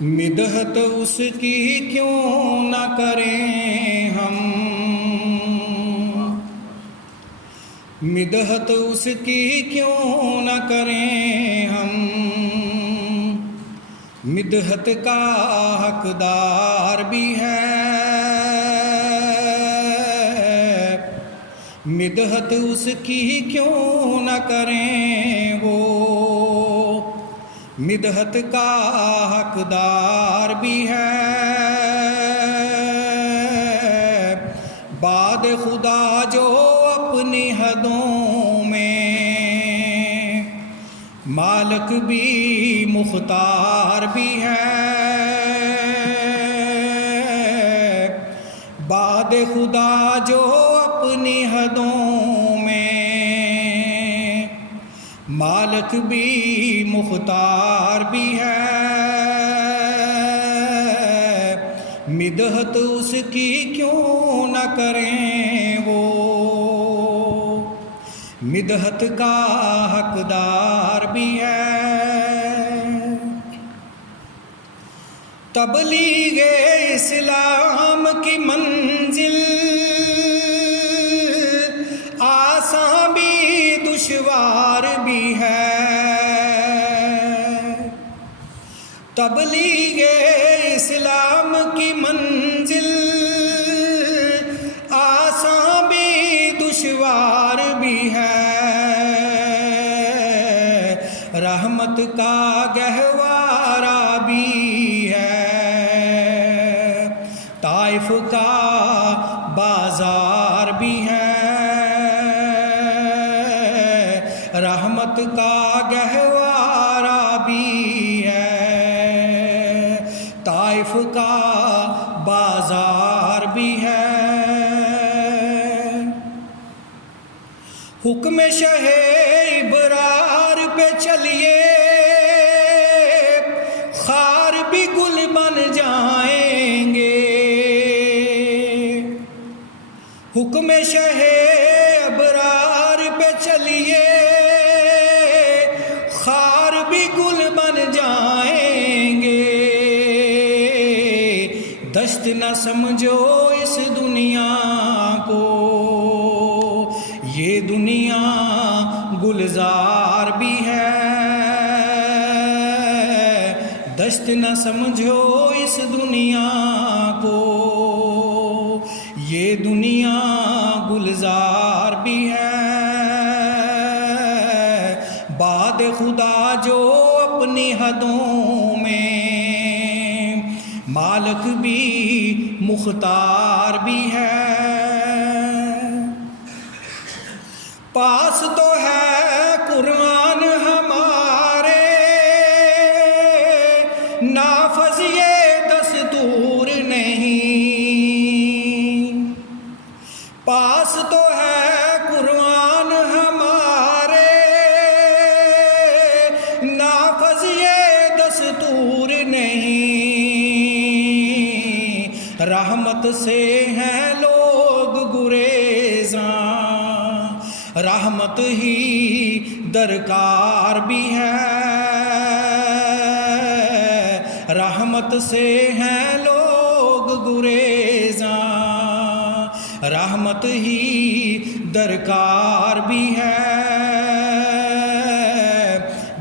مدحت اس کی کیوں نہ کریں ہم، مدحت اس کی کیوں نہ کریں ہم، مدحت کا حقدار بھی ہے، مدحت اس کی کیوں نہ کریں وہ، مدحت کا حقدار بھی ہے، بعد خدا جو اپنی حدوں میں، مالک بھی مختار بھی ہے، بعد خدا جو اپنی حدوں میں، مالک بھی مختار بھی ہے، مدحت اس کی کیوں نہ کریں وہ، مدحت کا حقدار بھی ہے۔ تبلیغ اسلام کی منزل آسان بھی دشوار بھی ہے، تبلیغ اسلام کی منزل آسان بھی دشوار بھی ہے، رحمت کا گہوارہ بھی ہے، طائف کا بازار بھی ہے، رحمت کا گہوارہ بھی ہے، طائف کا بازار بھی ہے، حکم شہ ابرار پہ چلیے خار بھی گل بن جائیں گے، حکم شہ ابرار پہ چلیے خار بھی گل بن جائیں گے، دشت نہ سمجھو اس دنیا کو، یہ دنیا گلزار بھی ہے، دشت نہ سمجھو اس دنیا کو، یہ دنیا گلزار بھی ہے، بعد خدا جو اپنی حدوں میں، مالک بھی مختار بھی ہے، پاس تو ہے قرآن ہمارے نافذ یہ دستور نہیں، پاس تو ہے قرآن ہمارے نافذ یہ دستور نہیں، رحمت سے ہیں لوگ گریزاں، رحمت ہی درکار بھی ہے، رحمت سے ہیں لوگ گریزاں، رحمت ہی درکار بھی ہے،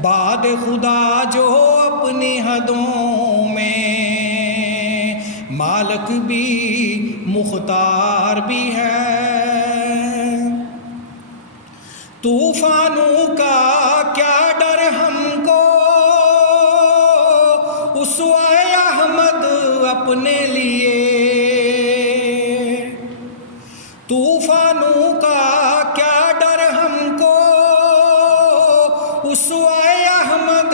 بعد خدا جو اپنی حدوں میں، مالک بھی مختار بھی ہے، طوفانوں کا کیا ڈر ہم کو، اسوہ احمد اپنے لیے، طوفانوں کا کیا ڈر ہم کو، اسوہ احمد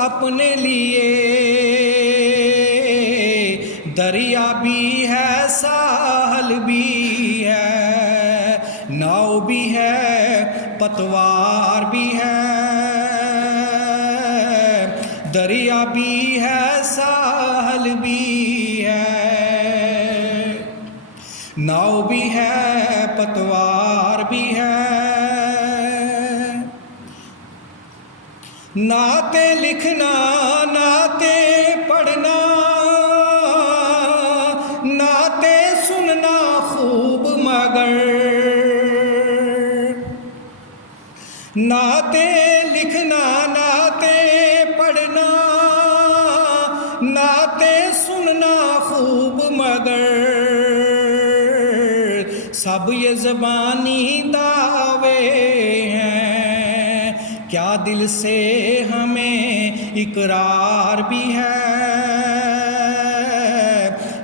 اپنے لیے، دریا بھی ہے ساحل بھی ہے، ناؤ بھی ہے پتوار بھی ہے، دریا بھی ہے ساحل بھی ہے، ناؤ بھی ہے پتوار بھی ہے، نعتیں لکھنا نعتیں پڑھنا نعتیں لکھنا، نعتیں پڑھنا، نعتیں سننا خوب، مگر سب یہ زبانی دعوے ہیں، کیا دل سے ہمیں اقرار بھی ہے؟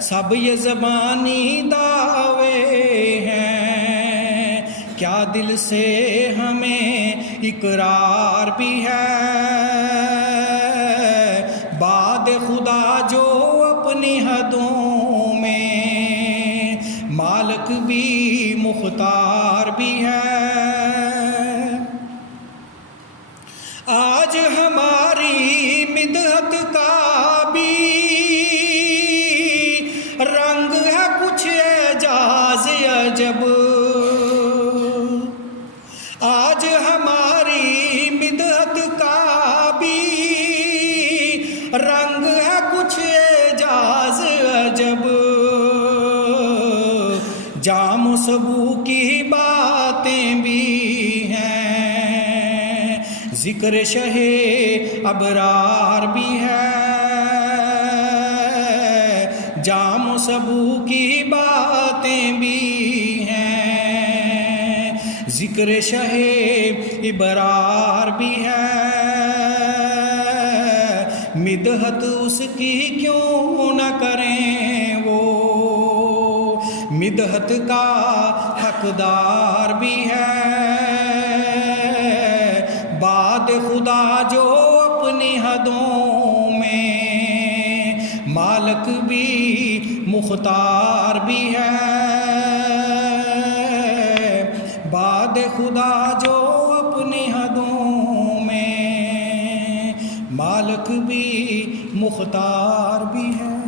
سب یہ زبانی دعوے ہیں، کیا دل سے ہمیں اقرار بھی ہے؟ بعد خدا جو اپنی حدوں میں، مالک بھی مختار بھی ہے۔ آج ہماری مدحت کا بھی رنگ ہے کچھ اعجاز عجب، آج ہماری مدحت کا بھی رنگ ہے کچھ اعجاز عجب، جام و سبو کی باتیں بھی ہیں، ذکر شہ ابرار بھی ہے، جام و سبو کی باتیں بھی ہیں، ذکر شہ ابرار بھی ہے۔ مدحت اس کی کیوں نہ کریں وہ، مدحت کا حقدار بھی ہے۔ بعد خدا جو اپنی حدوں میں، مالک بھی مختار بھی ہے۔ بعد خدا جو اپنی حدوں میں، مالک بھی مختار بھی ہے۔